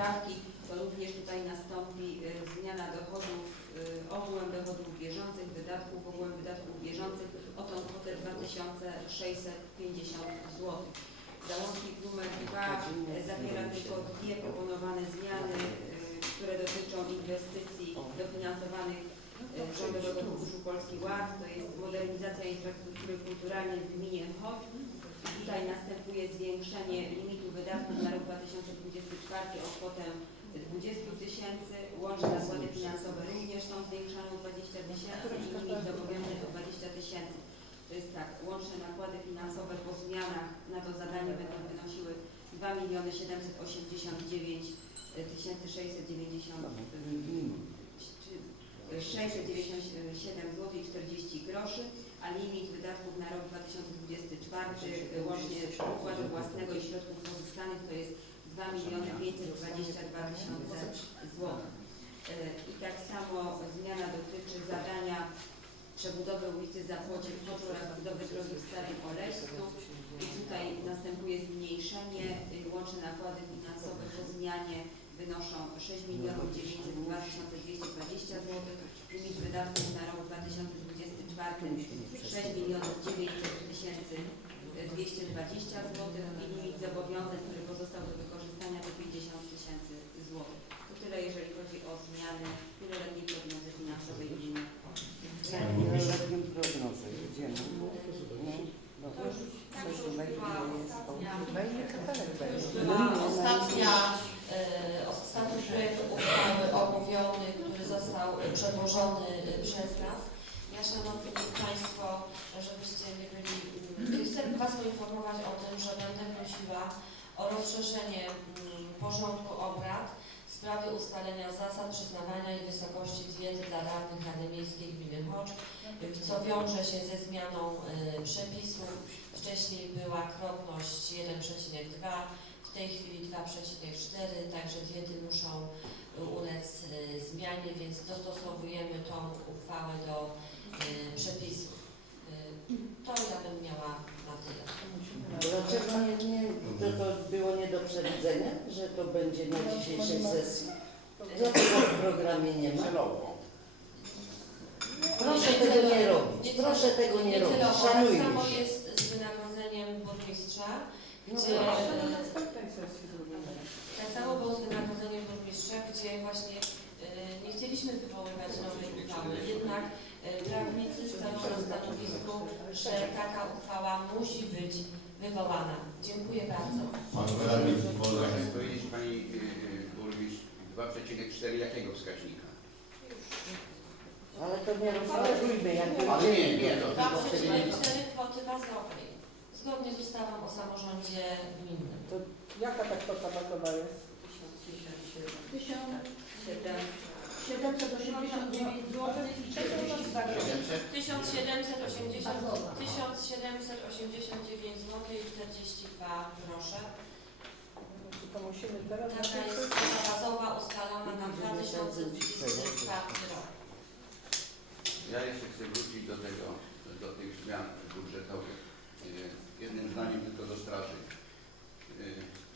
poprawki, to również tutaj nastąpi y, zmiana dochodów, y, ogółem dochodów bieżących, wydatków, ogółem wydatków bieżących o tą kwotę 2650 zł. Załącznik numer 2 y, zawiera tylko dwie proponowane zmiany, y, które dotyczą inwestycji dofinansowanych z Rządowego Funduszu Polski Ład, to jest modernizacja infrastruktury kulturalnej w gminie Choć. Tutaj następuje zwiększenie limitu wydatków na rok 2024 o kwotę 20 tysięcy, łączne nakłady finansowe również są zwiększane o 20 tysięcy i limit zobowiązań o 20 tysięcy. To jest tak, łączne nakłady finansowe po zmianach na to zadanie będą wynosiły 2 miliony 789 tysięcy 690 697 zł i 40 groszy, a limit wydatków na rok 2024 łącznie z układu własnego i środków pozyskanych to jest 2 miliony 522 tysiące złotych. E, I tak samo zmiana dotyczy zadania przebudowy ulicy Zachodzie w Choczu oraz budowy drogi w Starym Oleścu. I tutaj następuje zmniejszenie, y, łączne nakłady finansowe po zmianie wynoszą 6 milionów 902 220 zł, limit wydatków na rok 2024 6 milionów 900 tysięcy 220 zł i limit zobowiązań, który pozostał do wykorzystania to 50 tysięcy złotych. To tyle jeżeli chodzi o zmiany wieloletniej prognozy finansowej gminy. Wieloletnią prognozę. Idziemy. No, To już tak już przesuwaj, była ile jest. O, ostatnia, będzie. była ostatnia, e, ostatni projekt uchwały omówiony, który został e, przedłożony e, przez nas. Ja Szanowni Państwo, żebyście nie byli, chcę Was poinformować o tym, że będę prosiła o rozszerzenie mm, porządku obrad w sprawie ustalenia zasad przyznawania i wysokości diety dla radnych Rady Miejskiej Gminy Chocz, co wiąże się ze zmianą e, przepisów. Wcześniej była krotność 1,2, w tej chwili 2,4, także diety muszą e, ulec e, zmianie, więc dostosowujemy tą uchwałę do przepisów. E, To ja bym miała na tyle. Dlaczego nie, nie, to, to było nie do przewidzenia, że to będzie na dzisiejszej sesji? Dlaczego w programie nie ma? Proszę tego nie robić. Proszę tego nie robić. Tak Szanujmy samo się. jest z wynagrodzeniem burmistrza, No gdzie proszę. tak samo było z wynagrodzeniem burmistrza, gdzie właśnie e, nie chcieliśmy wywoływać nowej uchwały, jednak prawnicy stoją na stanowisku, że taka uchwała musi być wywołana. Dziękuję bardzo. Pan radny może powiedzieć Pani yy, burmistrz 2,4 jakiego wskaźnika? Ale to nie rozmawiajmy, jak Ale nie, nie, to tylko wtedy nie 2,4 kwoty bazowej, zgodnie z ustawą o samorządzie gminnym. Jaka ta kwota bazowa jest? 789 zł i 42 grosze. 700? 1780, 1789 zł i 42 grosze. Czy to musimy teraz Taka jest bazowa ustalona na 2024 rok. Ja jeszcze chcę wrócić do tego, do tych zmian budżetowych. Yy, Jednym zdaniem tylko do straży.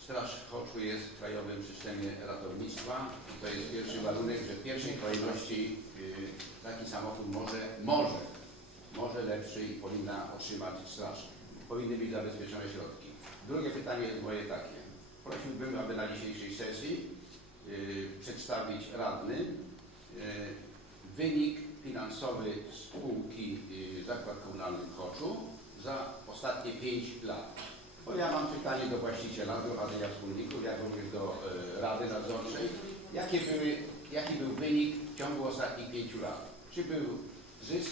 Straż w Choczu jest w krajowym systemie ratownictwa i to jest pierwszy warunek, że w pierwszej kolejności yy, taki samochód może, może, może lepszy i powinna otrzymać straż. Powinny być zabezpieczone środki. Drugie pytanie jest moje takie. Prosiłbym, aby na dzisiejszej sesji yy, przedstawić radny yy, wynik finansowy spółki Zakład Komunalny w Choczu za ostatnie 5 lat. Bo ja mam pytanie do właściciela, Rady Wspólników, jak również do e, Rady Nadzorczej. Jakie były, jaki był wynik w ciągu ostatnich 5 lat? Czy był zysk,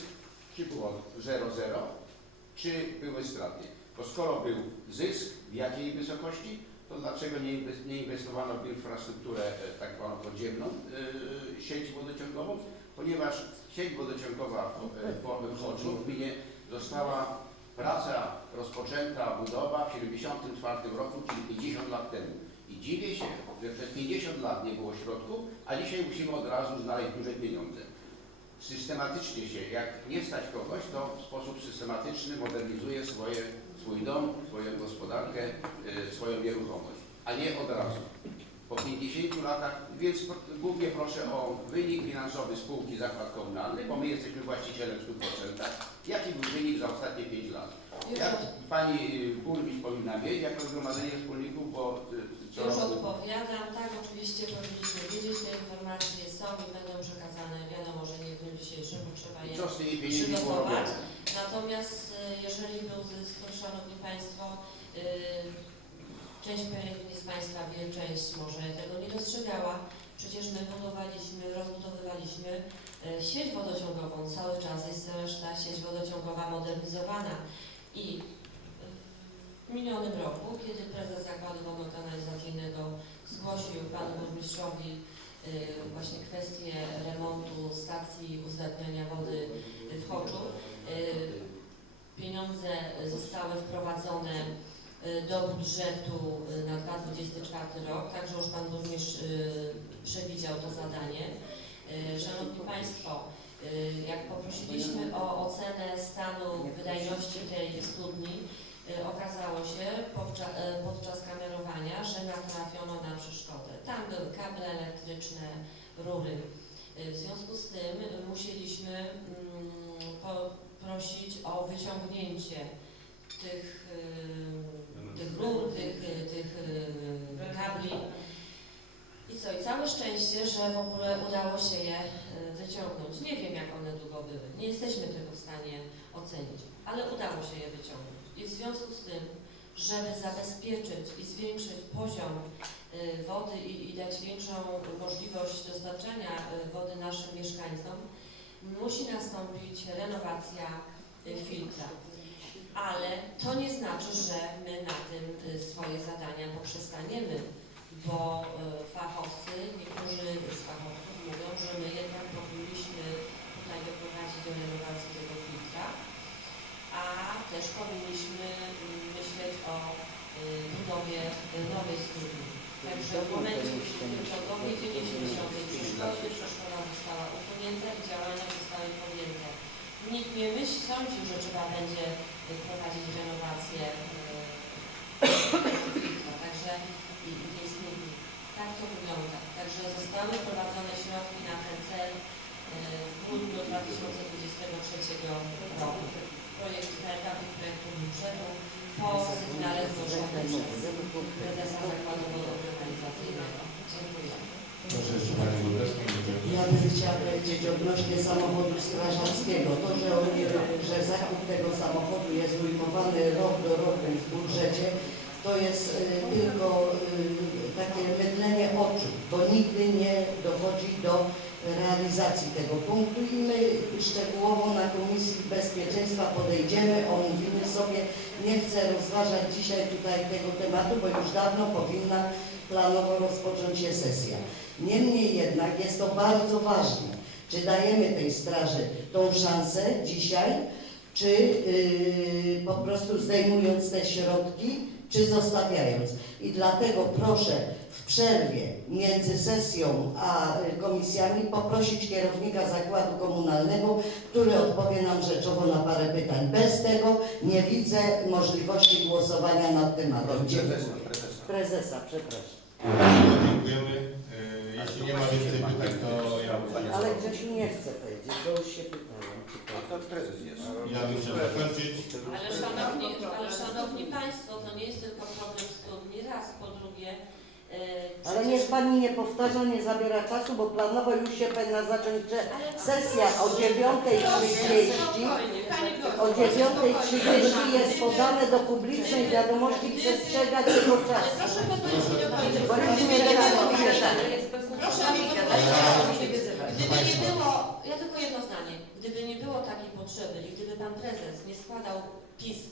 czy było 0,0, czy były straty? Bo skoro był zysk, w jakiej wysokości, to dlaczego nie inwes- nie inwestowano w infrastrukturę e, tak zwaną podziemną, e, sieć wodociągową? Ponieważ sieć wodociągowa w, e, w, w Choczu w gminie została praca rozpoczęta, budowa w 1974 roku, czyli 50 lat temu. I dziwię się, że przez 50 lat nie było środków, a dzisiaj musimy od razu znaleźć duże pieniądze. Systematycznie się, jak nie stać kogoś, to w sposób systematyczny modernizuje swoje, swój dom, swoją gospodarkę, e, swoją nieruchomość, a nie od razu. Po 50 50 latach, więc głównie proszę o wynik finansowy spółki Zakład Komunalny, bo my jesteśmy właścicielem w 100%. Jaki był wynik za ostatnie 5 lat? Jak pani burmistrz powinna wiedzieć, jako zgromadzenie wspólników, bo y, co już roku odpowiadam, tak, oczywiście powinniśmy wiedzieć, te informacje są i będą przekazane, wiadomo, że nie w dniu dzisiejszym, bo trzeba je co z tymi pieniędzmi było przygotować. robione? Natomiast y, jeżeli był zysk, to Szanowni Państwo, y, część pewnie z Państwa wie, część może tego nie dostrzegała. Przecież my budowaliśmy, rozbudowywaliśmy y, sieć wodociągową. Cały czas jest też ta sieć wodociągowa modernizowana. I w minionym roku, kiedy prezes Zakładu Wodno-Kanalizacyjnego zgłosił Panu Burmistrzowi y, właśnie kwestię remontu stacji uzdatniania wody w Choczu, y, Pieniądze zostały wprowadzone do budżetu na 2024 rok, także już Pan Burmistrz y, przewidział to zadanie. Y, Szanowni Państwo, y, jak poprosiliśmy o ocenę stanu wydajności tej studni, y, okazało się podczas, podczas kamerowania, że natrafiono na przeszkodę. Tam były kable elektryczne, rury. W związku z tym musieliśmy mm, prosić o wyciągnięcie tych, tych rur, tych, tych y, całe szczęście, że w ogóle udało się je y, wyciągnąć. Nie wiem, jak one długo były. Nie jesteśmy tego w stanie ocenić, ale udało się je wyciągnąć. I w związku z tym, żeby zabezpieczyć i zwiększyć poziom y, wody i, dać większą możliwość dostarczania y, wody naszym mieszkańcom, musi nastąpić renowacja filtra. Ale to nie znaczy, że my na tym swoje zadania poprzestaniemy, bo y, fachowcy, niektórzy z fachowców mówią, że my jednak powinniśmy tutaj doprowadzić do renowacji tego filtra, a też powinniśmy mm, myśleć o y, budowie nowej studni. Także w momencie, kiedy w ciągowej 90 przeszkody, przeszkoda została usunięta i działania zostały podjęte. Nikt nie myśli, sądził, że trzeba będzie y, prowadzić renowację y, filtra, także i, i tej studni. Tak to wygląda. Także zostały wprowadzone środki na ten cel y, w grudniu 2023 roku. Projekt etapy projektu budżetu po sygnale zgłoszonym przez prezesa Zakładu Wodno-Kanalizacyjnego. Dziękuję. Proszę jeszcze. Ja bym chciała powiedzieć odnośnie samochodu strażackiego. To, że, oni, że zakup tego samochodu jest ujmowany rok do roku w budżecie, to jest y, tylko y, takie mydlenie oczu, bo nigdy nie dochodzi do realizacji tego punktu i my szczegółowo na Komisji Bezpieczeństwa podejdziemy, omówimy sobie. Nie chcę rozważać dzisiaj tutaj tego tematu, bo już dawno powinna planowo rozpocząć się sesja. Niemniej jednak jest to bardzo ważne, czy dajemy tej straży tą szansę dzisiaj, czy yy, po prostu zdejmując te środki, czy zostawiając. I dlatego proszę w przerwie między sesją a y, komisjami poprosić kierownika zakładu komunalnego, który odpowie nam rzeczowo na parę pytań. Bez tego nie widzę możliwości głosowania nad tematem. Dziękuję. Prezesa, prezesa. Prezesa, przepraszam. Bardzo dziękujemy. E, Jeśli nie ma więcej pytań, to ja, Ale Grzesiu nie chce powiedzieć, bo już się pytałem. A to prezes jest. ja bym chciał zakończyć. Ale szanowni, ale szanowni Państwo, to nie jest tylko problem studni, raz, po drugie. e, Ale przecież- niech Pani nie powtarza, nie zabiera czasu, bo planowo już się powinna zacząć że sesja o 9.30. O 9.30 jest podane do publicznej wiadomości przestrzegać tego Ale czasu. proszę pozwolić mi dokończyć. Bo już nie teraz Proszę mi Gdyby nie było, ja tylko jedno zdanie, gdyby nie było takiej potrzeby i gdyby Pan Prezes nie składał pism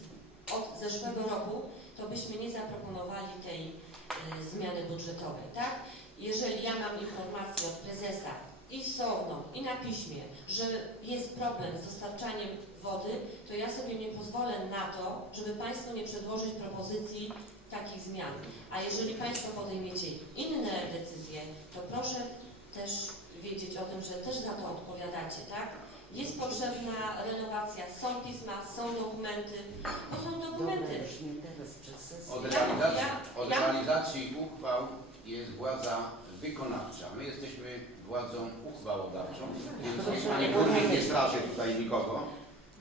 od zeszłego roku, to byśmy nie zaproponowali tej e, zmiany budżetowej, tak? Jeżeli ja mam informację od prezesa i słowną, i na piśmie, że jest problem z dostarczaniem wody, to ja sobie nie pozwolę na to, żeby Państwu nie przedłożyć propozycji takich zmian. A jeżeli Państwo podejmiecie inne decyzje, to proszę też wiedzieć o tym, że też za to odpowiadacie, tak? Jest potrzebna renowacja, są pisma, są dokumenty, to są Dobra, dokumenty. już nie teraz przez sesję. Od realizacji, od realizacji uchwał jest władza wykonawcza. My jesteśmy władzą uchwałodawczą, więc Panie Burmistrz nie straszy tutaj nikogo,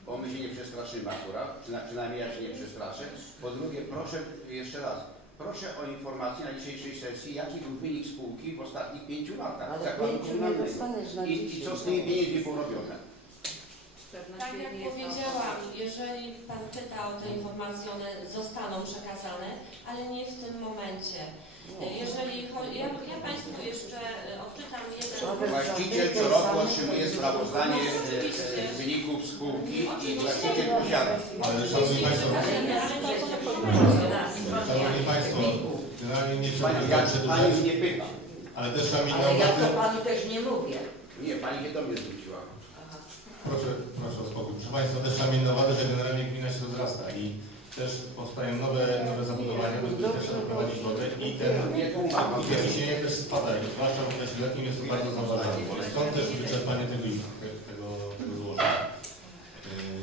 bo my się nie przestraszymy akurat, przyna- przynajmniej ja się nie przestraszę. Po drugie, proszę jeszcze raz, proszę o informację na dzisiejszej sesji, jaki był wynik spółki w ostatnich pięciu latach Ale zakładu pięciu nie komunalnego. dostaniesz na I, I dzisiaj. co z tymi pieniędzmi było robione? Tak jak powiedziałam, jeżeli Pan pyta o te informacje, one zostaną przekazane, ale nie w tym momencie. Jeżeli chodzi, ja, ja Państwu jeszcze e, odczytam jeden... Właściciel co roku otrzymuje sprawozdanie e, e, wyników spółki i właściciel posiada. Ale Szanowni Państwo, Szanowni Państwo, generalnie nie trzeba Pani, ja, pani mnie pyta. ale też mieć na Ale ja to panu też nie mówię. Nie, pani się do mnie zwróciła. proszę, proszę o spokój, proszę Państwa, też trzeba mieć na uwadze, że generalnie gmina się rozrasta i też powstają nowe, nowe zabudowania, do których też trzeba prowadzić wodę i ten Nie i te ciśnienie też spada i zwłaszcza w okresie letnim jest to bardzo zauważalne. Stąd też wyczerpanie tego, tego, tego złożenia.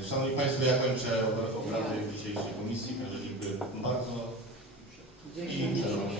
Yy, Szanowni Państwo, ja kończę obra- obrady dzisiejszej komisji, także dziękuję bardzo i przerwam.